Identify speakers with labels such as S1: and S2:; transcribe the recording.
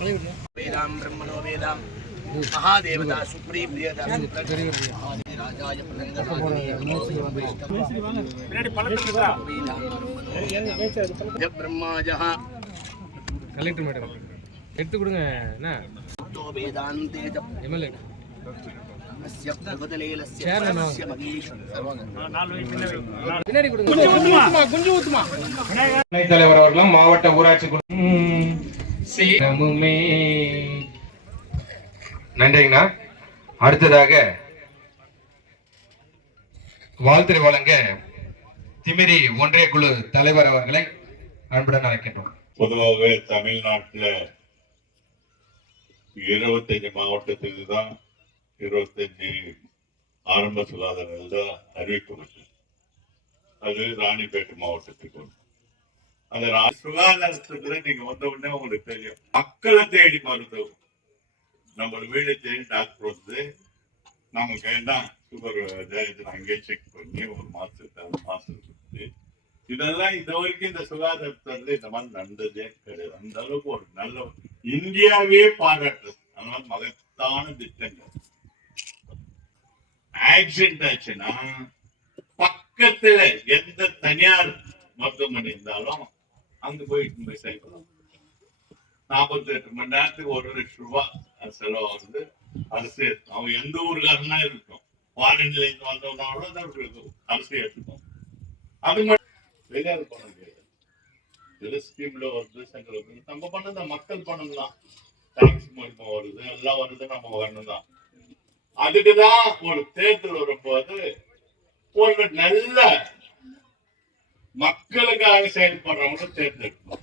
S1: வேதாம் பிரம்மணோ வேதாம் மகாதேவதா சுப்ரீ பிரியதா ராஜாய பிரகங்க பிரம்மாஜா
S2: collector madam எடுத்து கொடுங்க. என்ன
S3: மாவட்ட ஊராட்சி சேரமுமே. நன்றிங்கண்ணா. அடுத்ததாக வாழ்த்துறை வழங்க திமிரி ஒன்றிய குழு தலைவர் அவர்களை அன்புடன் அழைக்கின்றோம்.
S4: பொதுவாகவே தமிழ்நாட்டுல இருபத்தஞ்சு மாவட்டத்துக்கு தான் இருபத்தஞ்சு ஆரம்ப சுகாதார தான் அறிவிக்கப்பட்டது. அது ராணிப்பேட்டை மாவட்டத்துக்கு அந்த சுகாதாரத்துக்குள்ள நீங்க வந்த உடனே உங்களுக்கு தெரியும். மக்களை தேடி மருத்துவம். நம்ம வீடு தேடி டாக்டர் வந்து நமக்கு என்ன சுகர் அங்கேயே செக் பண்ணி ஒரு மாசத்துக்கு அந்த மாசத்துக்கு கொடுத்து இதெல்லாம் இது வரைக்கும் இந்த சுகாதாரத்துல இந்த மாதிரி நடந்ததே கிடையாது. அந்த அளவுக்கு ஒரு நல்ல இந்தியாவே பாராட்டுது அதனால மகத்தான திட்டங்கள். ஆக்சிடென்ட் ஆச்சுன்னா பக்கத்துல எந்த தனியார் மருத்துவமனை இருந்தாலும் அங்க போயிட்டு போய் சேர்க்கலாம் நாற்பத்தி எட்டு மணி நேரத்துக்கு ஒரு லட்சம் ரூபாய் அது செலவாகுது அரசு அவன் எந்த ஊருக்காரனா இருக்கும் ஃபாரின்ல இருந்து வந்தவனாலும் தான் அரசு எடுத்துக்கும் அது மட்டும் வெளியால் பண்ண முடியாது. சில ஸ்கீம்ல வருது சென்ட்ரல் நம்ம பண்ணது மக்கள் பணம் தான் டாக்ஸ் மூலியமா வருது. எல்லாம் வருது நம்ம வரணும் தான் அதுக்குதான் ஒரு தேர்தல் வரும்போது ஒரு நல்ல மக்களுக்காக செயல்படுறவங்க தேர்ந்தெடுக்கணும்.